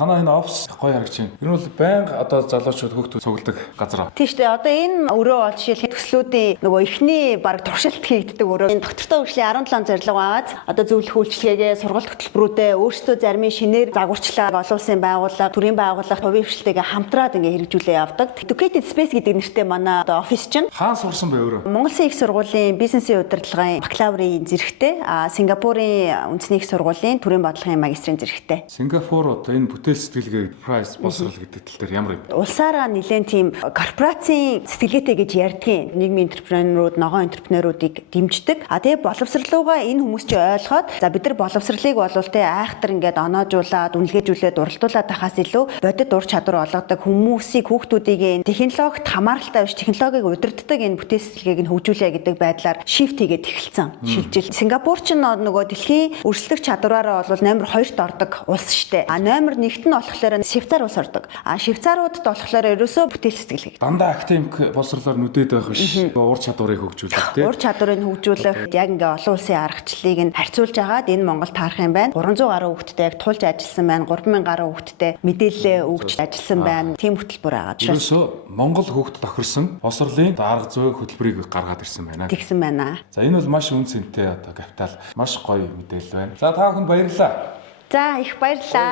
Танаа энэ офис гоё харагч юм. Ер нь бол байнга одоо залуучууд хүүхдүүд цугладаг газар. Тийм шүү дээ. Одоо энэ өрөө бол жишээл төслүүдийн нөгөө эхний баг туршилт хийгддэг өрөө. Энэ доктортой хөгжлийн 17 зорилго аваад одоо зөвлөх үйлчилгээгээ сургалт хөтөлбөрүүдэд өөрсдөө зарим шинээр загварчлаг олон улсын байгууллага, төрийн байгууллага, хувийн хвшилтэйгээ хамтраад ингээ хэрэгжүүлээ явдаг. Educated Space гэдэг нэртэй манай одоо офис чинь Хаан сурсан бай өөрөө. Монгол Улсын их сургуулийн бизнесийн удирдлагын бакалаврын зэрэгтэй, Сингапурын үндэсний их сургуулийн төрийн бодлогын магистрийн зэрэгтэй. Сингапур одоо энэ бүтээл сэтгэлгээ прайс боловсрол гэдэг тал дээр ямар юм? Улсаараа нэлээд тийм корпорацийн сэтгэлгээтэй гэж ярьдгийн нийгмийн энтерпренерүүд, ногоон энтерпренерүүдийг дэмждэг. Тэгээ боловсролуугаа энэ хүмүүс чи ойлгоод за бид нар боловсролыг болвол те айхтар ингээд оноожуулаад, үнэлгээжүүлээд уралдуулаад тахаас илүү бодит ур чадвар олгодог хүмүүсийг хүүхдүүдийг технологид хамааралтай биш технологиг удирддаг энэ бүтээл сэтгэлгээг нь хөгжүүлээ гэдэг байдлаар shift хийгээд эхэлсэн. Шилжил. Сингапур ч нөгөө дэлхийн өрсөлдөх чадвараараа бол номер 2-т ордог улс штэ. Номер 1-т нь болохоор Швейцар улс ордог. Швейцаруудад болохоор ерөөсөө бүтээл сэтгэлгээ. Дандаа академик боловсролоор нүдэд байх биш. Ур чадварыг хөгжүүлэх тийм. Ур чадварыг хөгжүүлэх яг ингээ олон улсын аргачлалыг нь харьцуулж агаад энэ Монгол таарах юм байна. 300 гаруй хүүхэдтэй яг тулж ажилласан байна. 3000 гаруй хүүхэдтэй мэдээлэл өгч ажилласан байна. Тим хөтөлбөр агаад. Ерөөсөө Монгол хүүхэд тохирсон боловсролын арга зүй хөтөлбөрийг гаргаад ирсэн байна. Тэгсэн байна. За энэ бол маш үн цэнтэй одоо капитал маш гоё мэдээлэл байна. За та бүхэнд баярлалаа. За их баярлалаа.